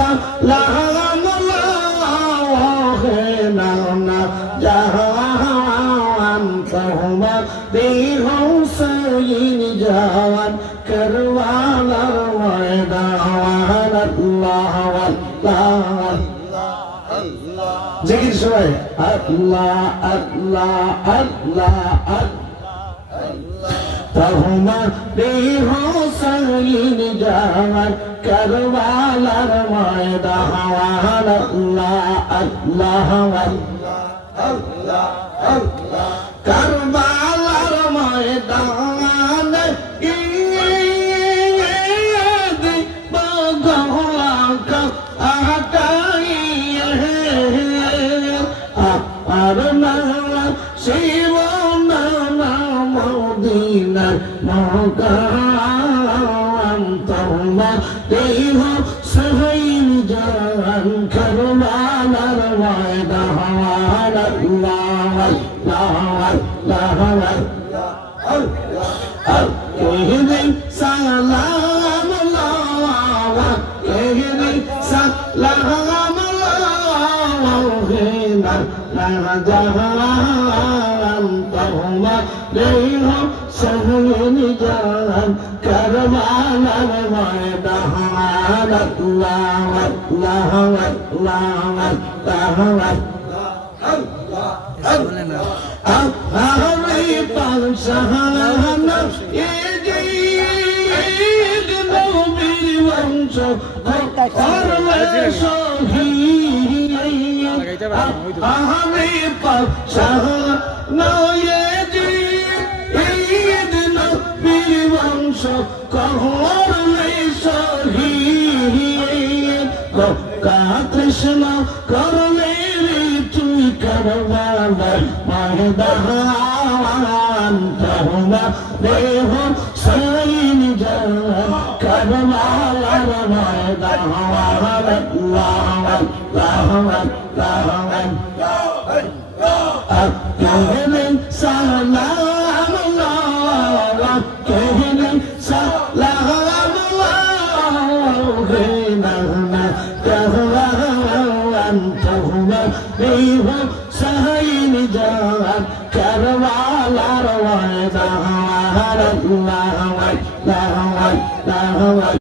সালাম না জাহান তোমারে হোসেন জান করওয়ালার ময়দান আল্লাহ আল্লাহ জিকির সবাই আল্লাহ আল্লাহ আল্লাহ তোমারে হোসেন জান করওয়ালার ময়দান আল্লাহ আল্লাহ আল্লাহ আল্লাহ কারবালার ময়দান ঈদে বগলাকা আটাইয়ে আর না শিবনা মদিনার মকাম তোমারে হোসেন জান করবালার ময়দান আল্লাহ আল্লাহ কেহনে সালাম কেহনে সালাম না জাহান তোমারে হোসেন জান করবালার ময়দান আল্লাহ আল্লাহ আল্লাহ আল্লাহ পালসাহানা ঈদ নবীর বংশ করলে শহীদ আহমে পালসাহানা ঈদ নবীর বংশ করলে শহীদ কা কৃষ্ণ করলে তুই করবালার ময়দান তোমারে হোসেন জান করবালার ময়দান আল্লাহ কেহনে সালাম কেহনে সালাম তোমারে হোসেন জান করবালার ময়দান আল্লাহ